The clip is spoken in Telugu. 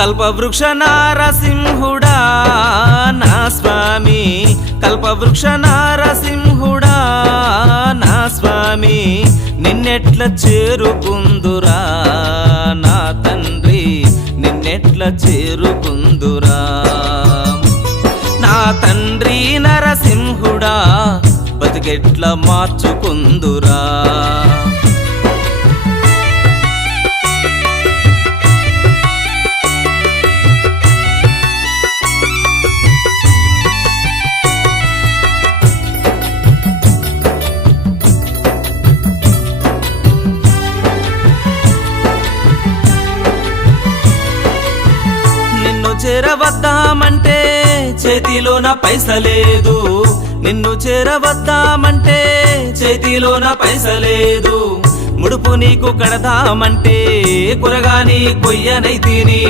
కల్పవృక్ష నారసింహుడా నా స్వామి, కల్పవృక్ష నారసింహుడా నా స్వామి, నిన్నెట్ల చేరుకుందురా నా తండ్రి, నిన్నెట్ల చేరుకుందురా నా తండ్రి నరసింహుడా, బతికెట్ల మార్చుకుందురా చేరవద్దామంటే చేతిలోన పైసలేదు, నిన్ను చేరవద్దామంటే చేతిలోన పైసలేదు, ముడుపు నీకు కడదామంటే కురగాని కొయ్యనైతిని.